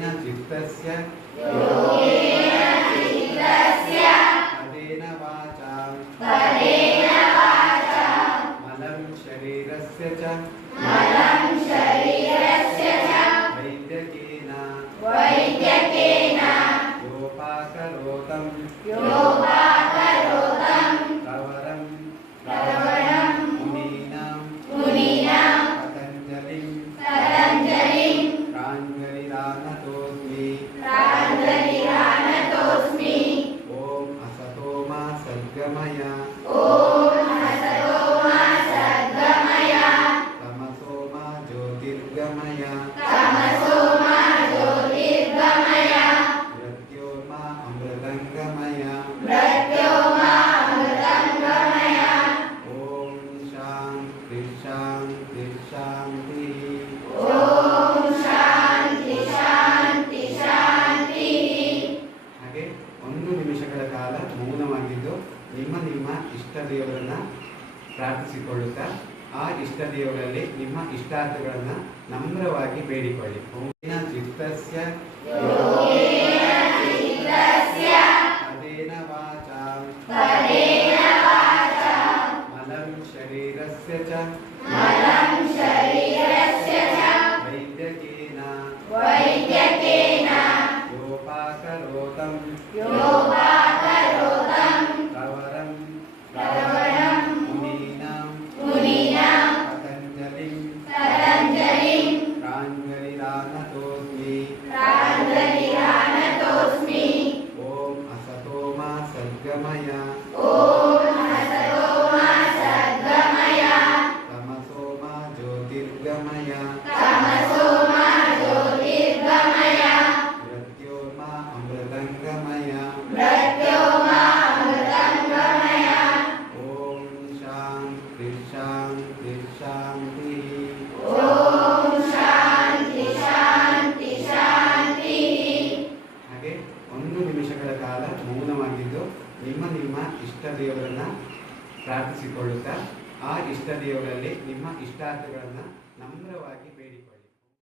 चित्तस्य पदेन वाचा मलं शरीरस्य च वैद्यकेन योपाकरोतं कवरं ಜ್ಯೋತಿರ್ಗಮಯ ತಮಸೋಮ ಓಂ ಶಾಂತಿ ಶಾಂತಿ ಶಾಂತಿ ಓಂ ಶಾಂತಿ ಶಾಂತಿ ಶಾಂತಿ. ಹಾಗೆ ಒಂದು ನಿಮಿಷಗಳ ಕಾಲ ಮೌನವಾಗಿದ್ದು ನಿಮ್ಮ ನಿಮ್ಮ ಇಷ್ಟ ದೇವರನ್ನ ಪ್ರಾರ್ಥಿಸಿಕೊಳ್ಳುತ್ತಾ ಆ ಇಷ್ಟ ದೇವರಲ್ಲಿ ನಿಮ್ಮ ಇಷ್ಟಾರ್ಥಗಳನ್ನ ನಮ್ರವಾಗಿ ಬೇಡಿಕೊಳ್ಳಿ. ಓಂನ ಚಿತ್ತಸ್ಯ. ಪದೇನ ವಾಚಾ. ಮಲಂ ಶರೀರಸ್ಯ ಚ. ವೈದ್ಯಕೇನ. ಯೋಪಾಕರೋತಂ. ಕವರಂ ಕಾಲ ಮೌನವಾಗಿದ್ದು ನಿಮ್ಮ ನಿಮ್ಮ ಇಷ್ಟ ದೇವರನ್ನ ಪ್ರಾರ್ಥಿಸಿಕೊಳ್ಳುತ್ತಾ ಆ ಇಷ್ಟ ದೇವರಲ್ಲಿ ನಿಮ್ಮ ಇಷ್ಟಾರ್ಥಗಳನ್ನು ನಮ್ರವಾಗಿ ಬೇಡಿಕೊಳ್ಳಿ.